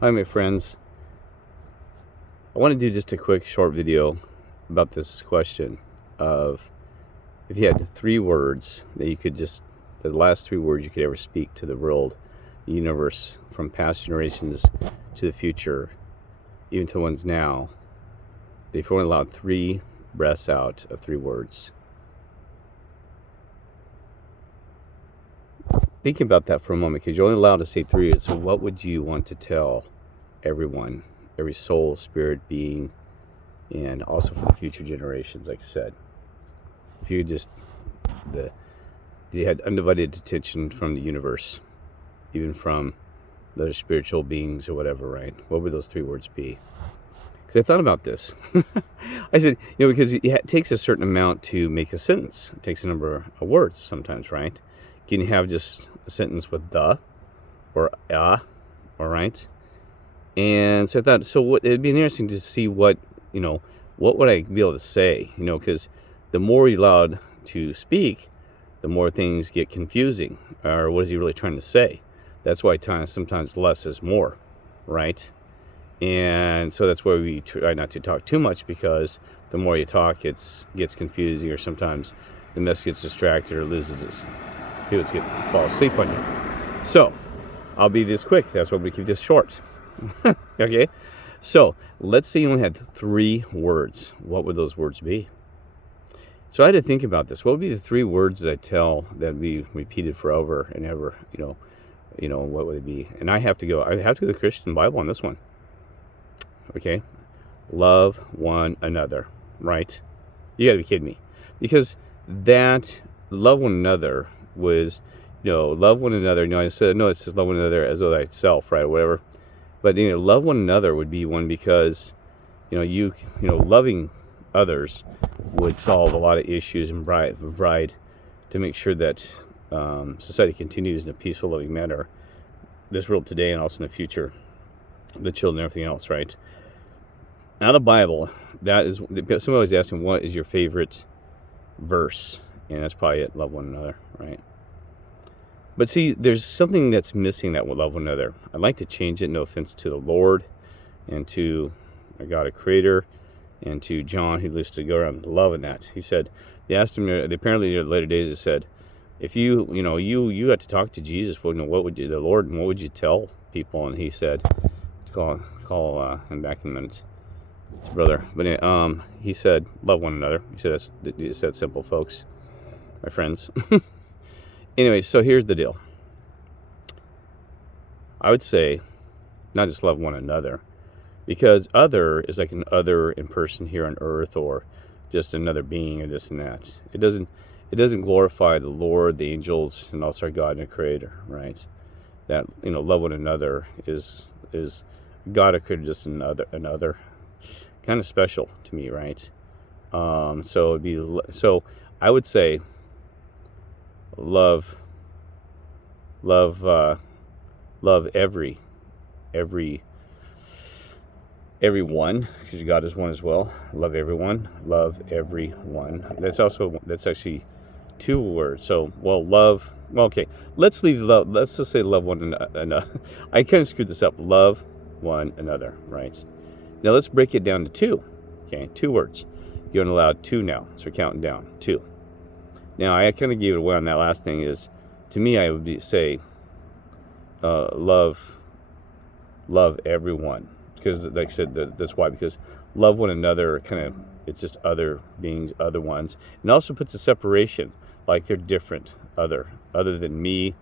Hi, my friends. I want to do just a quick short video about this question of if you had three words that you could just, the last three words you could ever speak to the world, the universe, from past generations to the future, even to the ones now, they've only allowed three breaths out of three words. Think about that for a moment, because you're only allowed to say three. So what would you want to tell everyone, every soul, spirit, being, and also for the future generations? Like I said, if you just they had undivided attention from the universe, even from the other spiritual beings or whatever, right? What would those three words be? Because I thought about this. I said, because it takes a certain amount to make a sentence. It takes a number of words sometimes, right? Can you have just a sentence with the or all right? And so I thought, it'd be interesting to see what would I be able to say, because the more you're allowed to speak, the more things get confusing. Or what is he really trying to say? That's why sometimes less is more, right? And so that's why we try not to talk too much, because the more you talk, it gets confusing, or sometimes the message gets distracted or loses its. People fall asleep on you. So I'll be this quick. That's why we keep this short. Okay, so let's say you only had three words. What would those words be? So I had to think about this. What would be the three words that I tell that would be repeated forever and ever? What would it be? And I have to go to the Christian Bible on this one. Okay, love one another. Right? You got to be kidding me, because that love one another was, love one another. I said no, it says love one another as though thyself, right? Whatever. But love one another would be one, because loving others would solve a lot of issues and provide to make sure that society continues in a peaceful, loving manner, this world today and also in the future, the children and everything else, right? Now the Bible, that is, somebody always asking, what is your favorite verse? And that's probably it, love one another, right? But see, there's something that's missing that will love one another. I'd like to change it, no offense to the Lord and to our God, a creator, and to John, who lives to go around loving that. He said, they asked him, apparently in the later days, it said, if you got to talk to Jesus, what would you, the Lord, and what would you tell people? And he said, call him back in a minute, his brother. But he said, love one another. He said, it's that simple, folks, my friends. Anyway, so here's the deal. I would say not just love one another, because other is like an other in person here on earth, or just another being, or this and that. It doesn't glorify the Lord, the angels, and also our God and Creator, right? That love one another is God or Creator, just another kind of special to me, right? So I would say love everyone, because God is one as well. Love everyone, love everyone. That's actually two words. So okay, let's leave love. Let's just say love one another. I kind of screwed this up. Love one another, right? Now let's break it down to two. Okay, two words. You're allowed two now, so we're counting down. Two. Now, I kind of gave it away on that last thing. Is, to me, I would say love everyone, because, like I said, that's why, because love one another, it's just other beings, other ones, and also puts a separation, like they're different, other than me.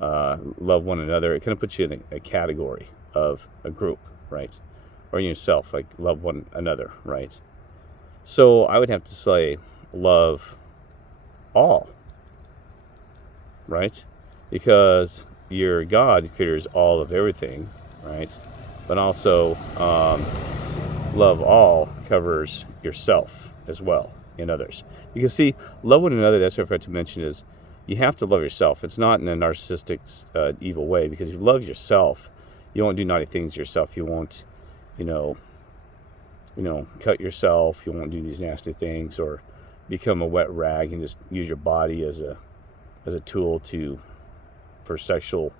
Love one another. It kind of puts you in a category of a group, right? Or yourself, like love one another, right? So I would have to say love all, right? Because your God creates all of everything, right? But also love all covers yourself as well and others. Because see, love one another, that's what I forgot to mention, is you have to love yourself. It's not in a narcissistic, evil way, because if you love yourself, you won't do naughty things to yourself. You won't, cut yourself. You won't do these nasty things, or become a wet rag and just use your body as a tool for sexual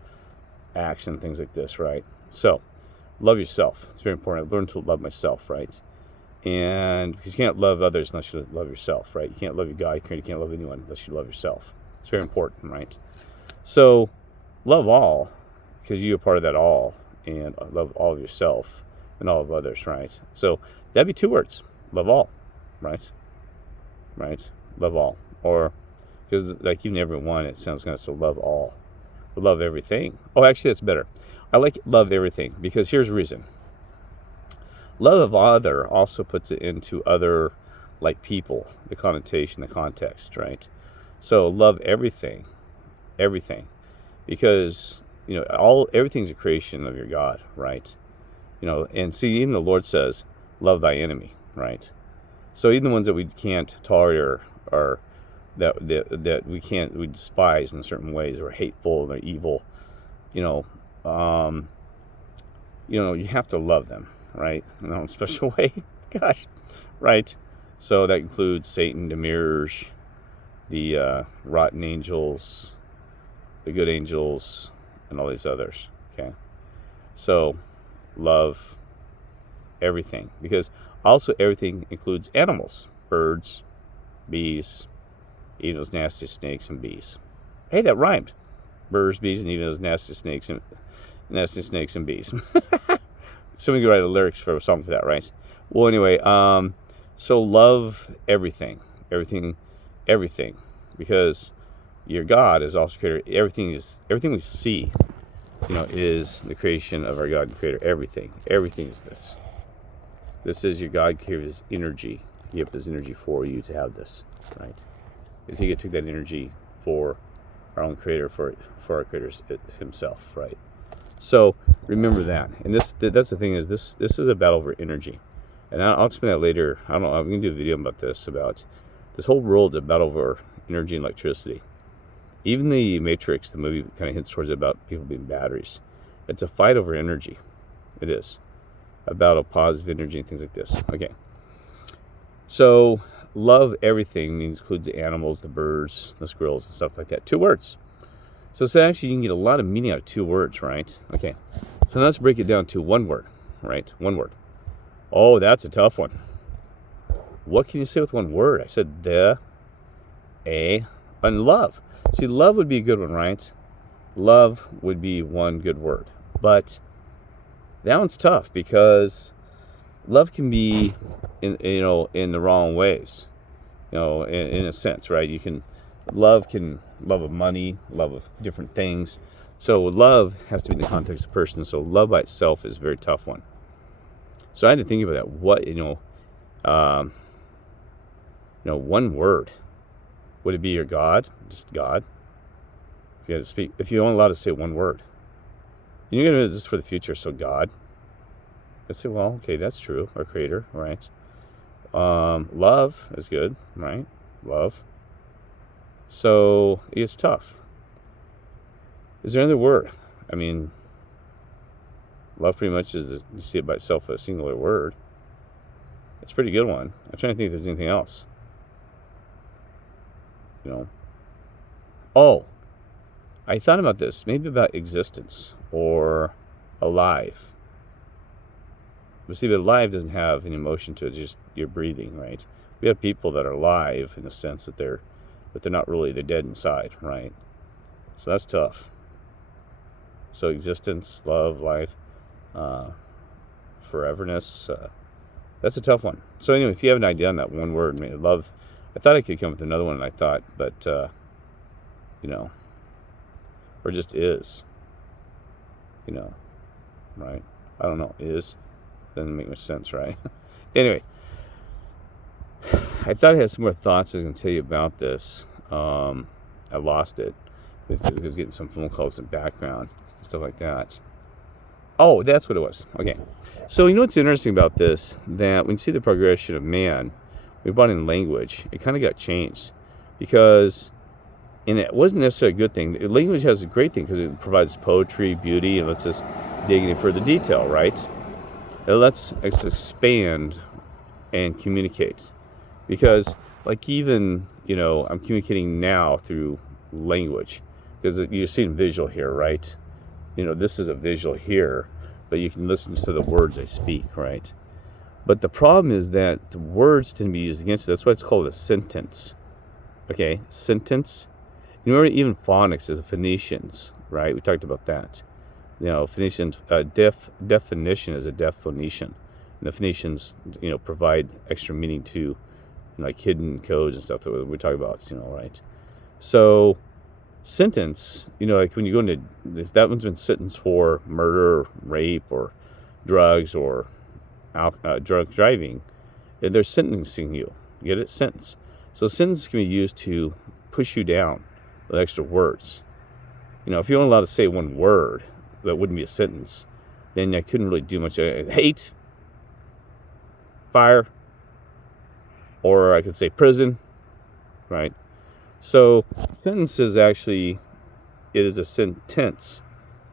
acts and things like this, right? So love yourself. It's very important. I've learned to love myself, right? And because you can't love others unless you love yourself, right? You can't love your God, you can't love anyone unless you love yourself. It's very important, right? So love all, because you're part of that all, and love all of yourself and all of others, right? So that'd be 2 words: love all, right? Right? Love all. Or, because like even everyone, it sounds kind of so love all. But love everything. Oh, actually, that's better. I like love everything because here's the reason. Love of other also puts it into other, like people, the connotation, the context, right? So love everything, because everything's a creation of your God, right? And see, even the Lord says, love thy enemy, right? So even the ones that we can't tolerate or that we despise in certain ways, or hateful, they're evil, you have to love them, right? In a special way. Gosh, right? So that includes Satan, the mirrors, the rotten angels, the good angels, and all these others. Okay, so love everything, because also everything includes animals, birds, bees, even those nasty snakes and bees. Hey, that rhymed. Birds, bees, and even those nasty snakes and bees. Somebody could write the lyrics for a song for that, right? Well, anyway, so love everything, because your God is also creator. Everything we see, is the creation of our God and Creator. Everything is this. This is your God created His energy. He gave His energy for you to have this, right? Because He took that energy for our own Creator, for our Creator Himself, right? So remember that. And that's the thing, is this is a battle over energy. And I'll explain that later. I don't know, I'm going to do a video about this this whole world, a battle over energy and electricity. Even the Matrix, the movie, kind of hints towards it, about people being batteries. It's a fight over energy. It is. A battle of positive energy and things like this. Okay. So love everything includes the animals, the birds, the squirrels, and stuff like that. 2 words. So actually you can get a lot of meaning out of 2 words, right? Okay. So let's break it down to 1 word, right? 1 word. Oh, that's a tough one. What can you say with 1 word? I said the, a, and love. See, love would be a good one, right? Love would be 1 good word. But that one's tough, because love can be in the wrong ways. In a sense, right? You can love of money, love of different things. So love has to be in the context of the person. So love by itself is a very tough one. So I had to think about that. What 1 word. Would it be your God? Just God? If you had to speak, if you're only allowed to say 1 word. You're going to do this for the future, so God. I say, well, okay, that's true. Our Creator, right? Love is good, right? Love. So it's tough. Is there another word? I mean, love pretty much is, you see it by itself, a singular word. It's a pretty good one. I'm trying to think if there's anything else. Oh, I thought about this. Maybe about existence or alive. But see, but alive doesn't have an emotion to it. It's just you're breathing, right? We have people that are alive in the sense that they're not really. They're dead inside, right? So that's tough. So existence, love, life, foreverness. That's a tough one. So anyway, if you have an idea on that 1 word, love. I thought I could come with another one, and I thought, but or just is. Right? I don't know. Is doesn't make much sense, right? Anyway, I thought I had some more thoughts I was going to tell you about this. I lost it because getting some phone calls in the background and stuff like that. Oh, that's what it was. Okay. So what's interesting about this? That when you see the progression of man, we brought in language. It kind of got changed because, and it wasn't necessarily a good thing. Language has a great thing because it provides poetry, beauty, and lets us dig into further detail, right? It lets us expand and communicate. Because, like, even, I'm communicating now through language. Because you're seeing visual here, right? This is a visual here. but you can listen to the words they speak, right? But the problem is that the words tend to be used against it. That's why it's called a sentence. Okay, sentence. You remember even phonics is the Phoenicians, right? We talked about that. Phoenicians, definition is a deaf Phoenician. And the Phoenicians, provide extra meaning to, like hidden codes and stuff that we talk about, right? So, sentence, like when you go into this, that one's been sentenced for murder, or rape, or drugs, or drug driving. And they're sentencing you. You get it? Sentence. So sentence can be used to push you down with extra words. If you're only allowed to say one word, that wouldn't be a sentence. Then I couldn't really do much. Hate, fire, or I could say prison, right? So sentence is actually, it is a sentence.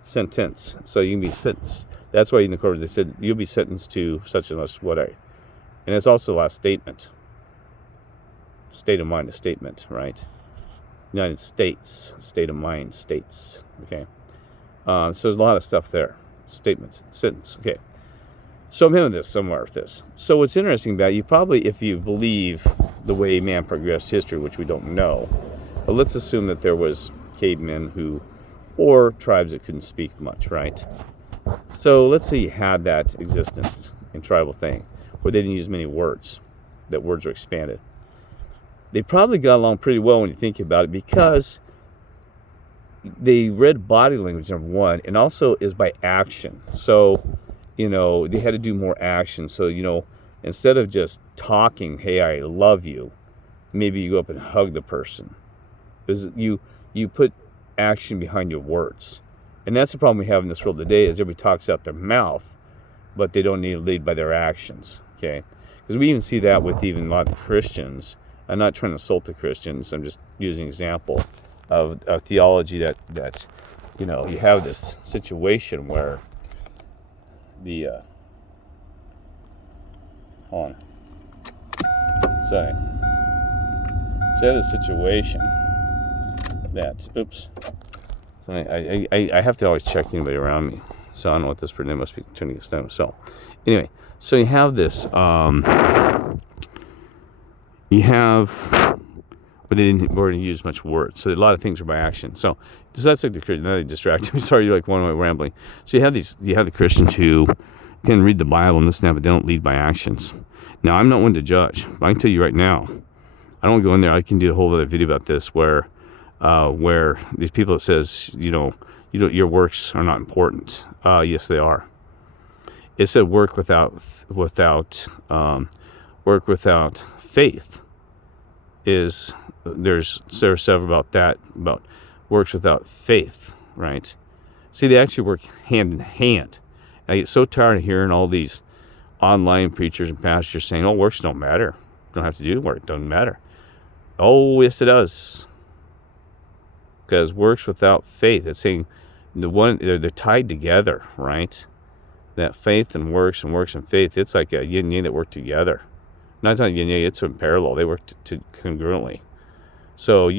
So you can be sentenced. That's why in the court they said you'll be sentenced to such and such whatever. And it's also the last statement. State of mind, a statement, right? United States, state of mind, states. Okay. So there's a lot of stuff there. Statements, sentence. Okay. So I'm hitting this somewhere with this. So what's interesting about it, you probably, if you believe the way man progressed history, which we don't know, but let's assume that there was cavemen or tribes that couldn't speak much, right? So let's say you had that existence in tribal thing, where they didn't use many words, that words were expanded. They probably got along pretty well when you think about it, because they read body language, number one, and also is by action. So, they had to do more action. So, instead of just talking, hey, I love you, maybe you go up and hug the person. Because you put action behind your words. And that's the problem we have in this world today, is everybody talks out their mouth, but they don't need to lead by their actions, okay? Because we even see that with even a lot of Christians. I'm not trying to insult the Christians. I'm just using an example of a theology that you have this situation where the hold on. So you have this situation that I have to always check anybody around me, so I don't know what this person must be turning this down. So anyway, so you have this but they didn't use much words, so a lot of things are by action. So that's like the Christian. Now they distracted me. Sorry, you're like one way rambling. So you have the Christians who can read the Bible and this and that, but they don't lead by actions. Now I'm not one to judge, but I can tell you right now, I don't go in there. I can do a whole other video about this where these people that says your works are not important. Yes, they are. It said work without faith is there's several about that, about works without faith, right? See, they actually work hand in hand. I get so tired of hearing all these online preachers and pastors saying, "Oh, works don't matter. Don't have to do work. It doesn't matter." Oh, yes, it does. Because works without faith, it's saying they're tied together, right? That faith and works and faith, it's like a yin and yang that work together. Not yin and yang, it's in parallel. They work congruently. So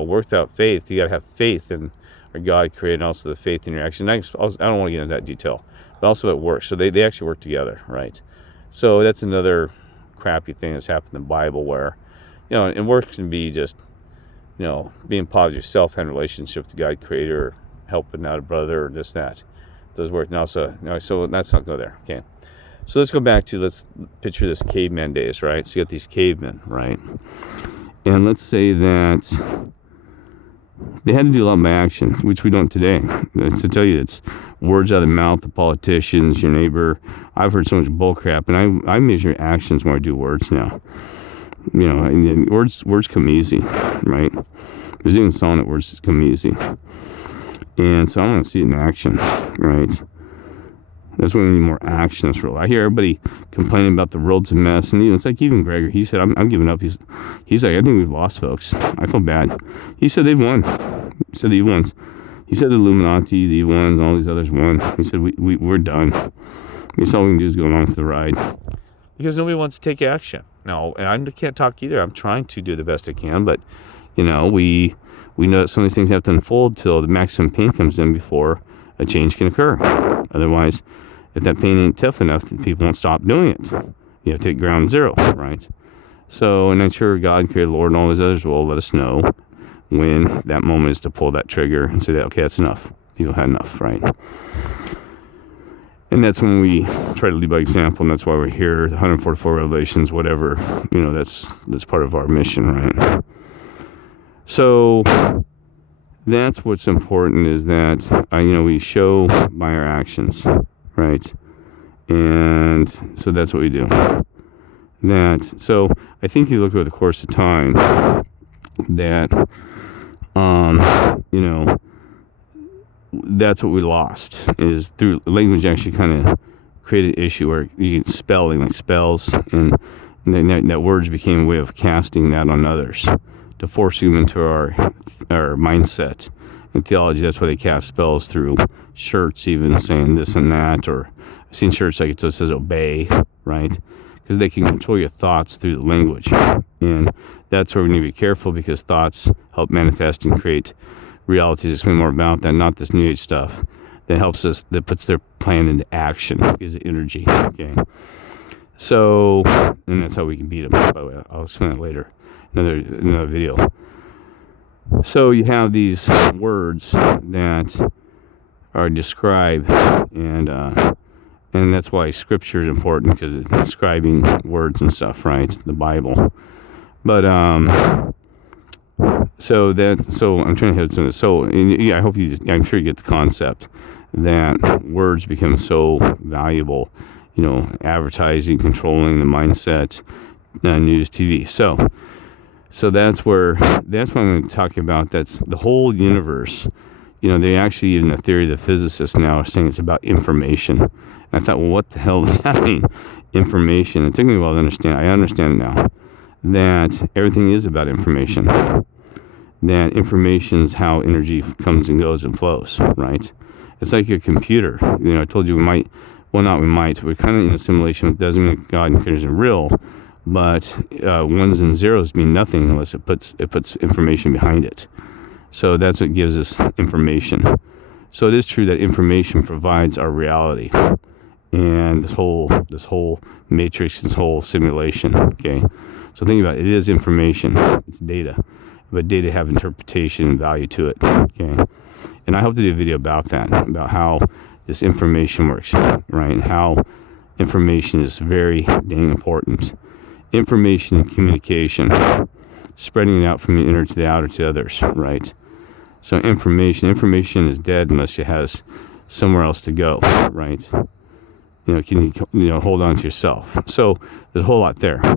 work without faith, you got to have faith in our God created, and also the faith in your action. I don't want to get into that detail, but also it works. So they actually work together, right? So that's another crappy thing that's happened in the Bible where, and work can be just, being positive yourself, having a relationship with the God creator, helping out a brother or this, that. Those work. And also, so let's not go there, okay? So let's go back to, let's picture this caveman days, right? So you got these cavemen, right? And let's say that they had to do a lot by action, which we don't today. To tell you, it's words out of the mouth of politicians, your neighbor. I've heard so much bull crap, and I measure actions more I do words now. And words come easy, right? There's even a song that words come easy. And so I want to see it in action, right? That's when we need more action. That's real. I hear everybody complaining about the world's a mess, and it's like even Gregor. He said, "I'm giving up." He's like, "I think we've lost, folks. I feel bad." He said they've won. He said the evil ones. He said the Illuminati, the evil ones, all these others won. He said we're done. He said all we can do is go along for the ride because nobody wants to take action. No, and I can't talk either. I'm trying to do the best I can, but we know that some of these things have to unfold till the maximum pain comes in before a change can occur. Otherwise, if that pain ain't tough enough, then people won't stop doing it. You have to take ground zero, right? So, and I'm sure God, Creator, Lord, and all those others will let us know when that moment is to pull that trigger and say that, okay, that's enough. People had enough, right? And that's when we try to lead by example, and that's why we're here, the 144 revelations, whatever, that's part of our mission, right? So that's what's important, is that, we show by our actions, right? And so that's what we do. So I think you look over the course of time that, that's what we lost, is through language actually kind of created an issue where you get spelling, like spells, and that words became a way of casting that on others, to force them into our mindset and theology. That's why they cast spells through shirts, even saying this and that, or I've seen shirts like it just says obey, right? Because they can control your thoughts through the language. And that's where we need to be careful, because thoughts help manifest and create reality. There's going to be more about that, not this New Age stuff that helps us, that puts their plan into action, is energy, okay? So, and that's how we can beat them, by the way. I'll explain that later, another video. So you have these words that are described, and that's why Scripture is important, because it's describing words and stuff, right? The Bible. But so I'm trying to hit some of this. So I hope I'm sure you get the concept that words become so valuable. Advertising, controlling the mindset, news, TV. So that's what I'm going to talk about. That's the whole universe. They actually, even the theory of the physicists now are saying it's about information. And I thought, well, what the hell does that mean? Information. It took me a while to understand. I understand now that everything is about information. That information is how energy comes and goes and flows, right? It's like a computer. I told you we're kind of in a simulation. It doesn't mean God and creation isn't real, but ones and zeros mean nothing unless it puts information behind it. So that's what gives us information. So it is true that information provides our reality, and this whole matrix, this whole simulation. Okay, so think about it. It is information. It's data, but data have interpretation and value to it. Okay, and I hope to do a video about that, about how this information works, right? And how information is very dang important. Information and communication, spreading it out from the inner to the outer to others, right? So information is dead unless it has somewhere else to go, right? Can you hold on to yourself? So there's a whole lot there.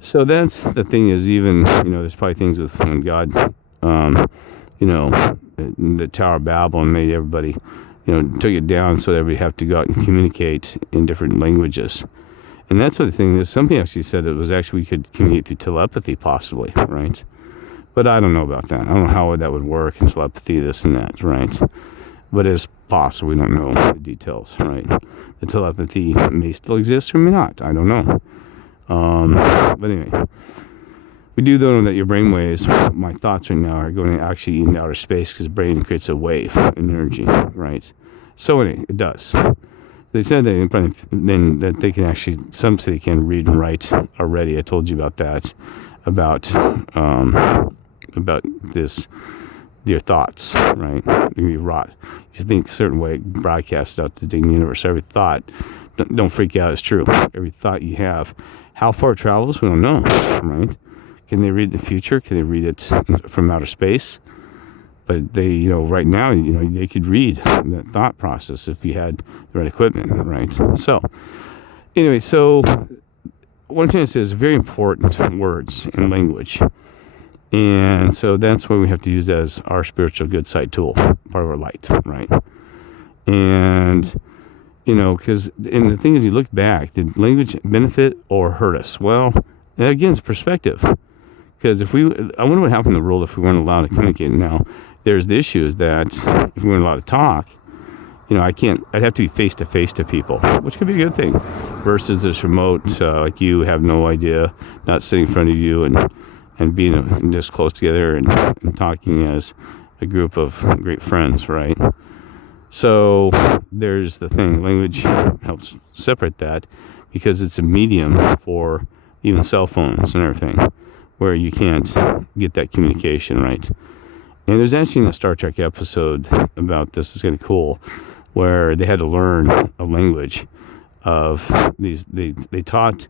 So that's the thing, is even, there's probably things with when God, the Tower of Babel, and made everybody, took it down so that we have to go out and communicate in different languages. And that's what the thing is. Somebody actually said it was actually we could communicate through telepathy, possibly, right? But I don't know about that. I don't know how that would work in telepathy, this and that, right? But it's possible. We don't know the details, right? The telepathy may still exist or may not. I don't know. But anyway, we do know that your brain waves, my thoughts right now, are going to actually into outer space, because the brain creates a wave of energy, right? So anyway, it does. They said that they can actually, some say they can read and write already. I told you about that, about this, your thoughts, right? You can be wrought. You think a certain way, broadcast out to the universe. Every thought, don't freak out, it's true. Every thought you have, how far it travels, we don't know, right? Can they read the future? Can they read it from outer space? But they, right now, they could read that thought process if you had the right equipment, right? So, anyway, what I'm trying to say is very important, words and language. And so that's why we have to use that as our spiritual good side tool, part of our light, right? And, because, and the thing is, you look back, did language benefit or hurt us? Well, again, it's perspective. Because I wonder what happened in the world if we weren't allowed to communicate. Now, there's the issue is that if we weren't allowed to talk, I'd have to be face to face to people, which could be a good thing, versus this remote, like you have no idea, not sitting in front of you and being just close together and talking as a group of great friends, right? So there's the thing. Language helps separate that because it's a medium for even cell phones and everything where you can't get that communication right. And there's actually a Star Trek episode about this. It's kind of cool where they had to learn a language of these. They taught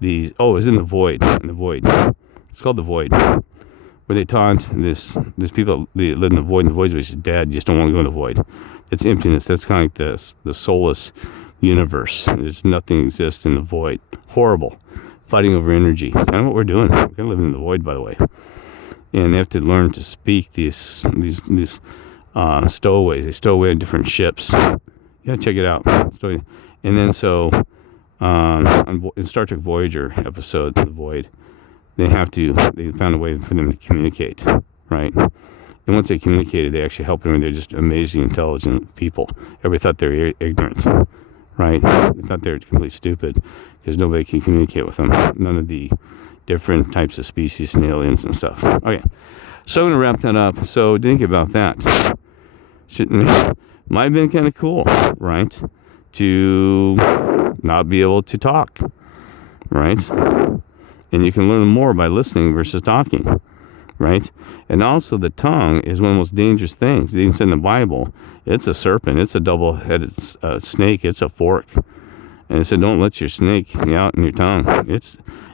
these. Oh, it was in the void. It's called the void. Where they taught this people they live in the void. And the void is dead. You just don't want to go in the void. It's emptiness. That's kind of like the soulless universe. There's nothing exists in the void. Horrible. Fighting over energy. Kind of what we're doing. We're kind of living in the void, by the way. And they have to learn to speak these stowaways. They stow away on different ships. Yeah, check it out. And then so in Star Trek Voyager episode, The Void, they found a way for them to communicate, right? And once they communicated, they actually helped them. They're just amazing, intelligent people. Everybody thought they were ignorant, right? They thought they were completely stupid because nobody can communicate with them. None of the different types of species and aliens and stuff. Okay, so I'm going to wrap that up. So think about that. Might have been kind of cool, right? To not be able to talk, right? And you can learn more by listening versus talking, right? And also the tongue is one of the most dangerous things. It even said in the Bible, it's a serpent, it's a double-headed snake, it's a fork. And it said, don't let your snake out in your tongue.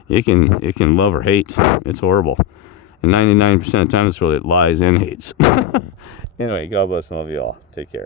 It can love or hate. It's horrible. And 99% of the time, it's really lies and hates. Anyway, God bless and love you all. Take care.